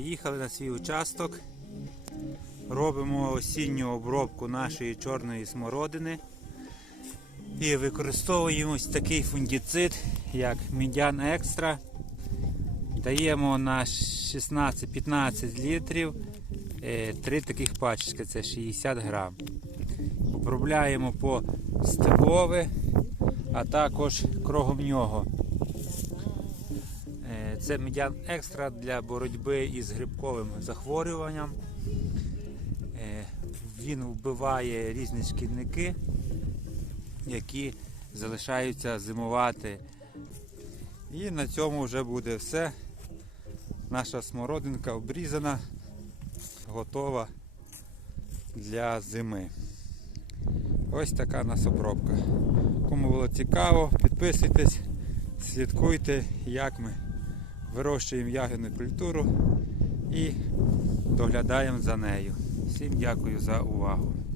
Приїхали на свій участок. Робимо осінню обробку нашої чорної смородини. І використовуємо ось такий фунгіцид, як Мідян Екстра. Даємо на 16-15 літрів е, три таких пачки, це 60 грам. Обробляємо по стеблове, а також кругом нього. Це медян екстра для боротьби із грибковим захворюванням. Е, Він вбиває різні шкідники, які залишаються зимувати. І на цьому вже буде все. Наша смородинка обрізана, готова для зими. Ось така нас обробка. Кому було цікаво, підписуйтесь, слідкуйте, як ми вирощуємо ягідну культуру і доглядаємо за нею. Всім дякую за увагу.